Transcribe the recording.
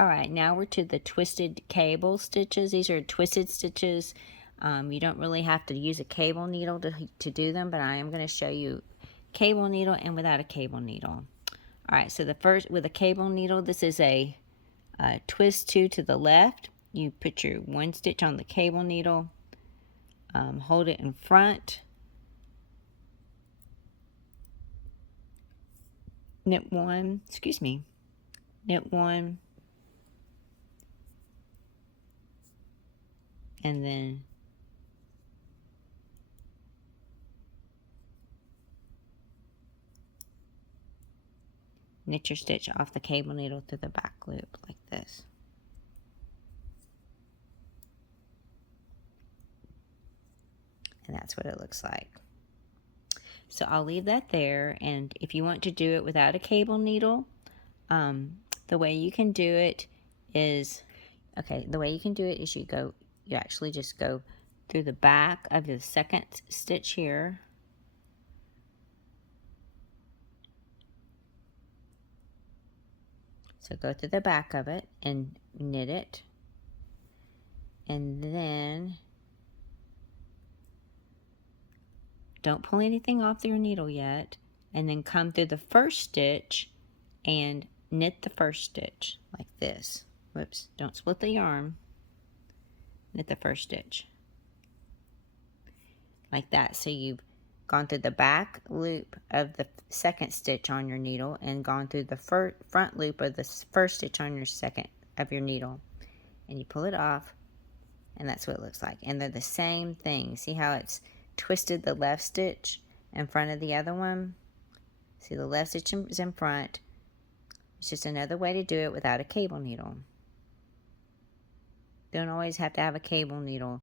Alright, now we're to the twisted cable stitches. These are twisted stitches. You don't really have to use a cable needle to do them, but I am going to show you cable needle and without a cable needle. Alright, so the first, with a cable needle, this is a twist 2 to the left. You put your one stitch on the cable needle, hold it in front, knit one, knit one, and then knit your stitch off the cable needle through the back loop like this. And that's what it looks like. So I'll leave that there, and if you want to do it without a cable needle, the way you can do it is, you actually just go through the back of the second stitch here, so go through the back of it and knit it, and then don't pull anything off your needle yet, and then come through the first stitch and knit the first stitch like this. Whoops, don't split the yarn. Knit the first stitch like that. So you've gone through the back loop of the second stitch on your needle and gone through the front loop of the first stitch on your second of your needle, and you pull it off, and that's what it looks like. And they're the same thing. See how it's twisted the left stitch in front of the other one? See, the left stitch is in front. It's just another way to do it without a cable needle. Don't always have to have a cable needle.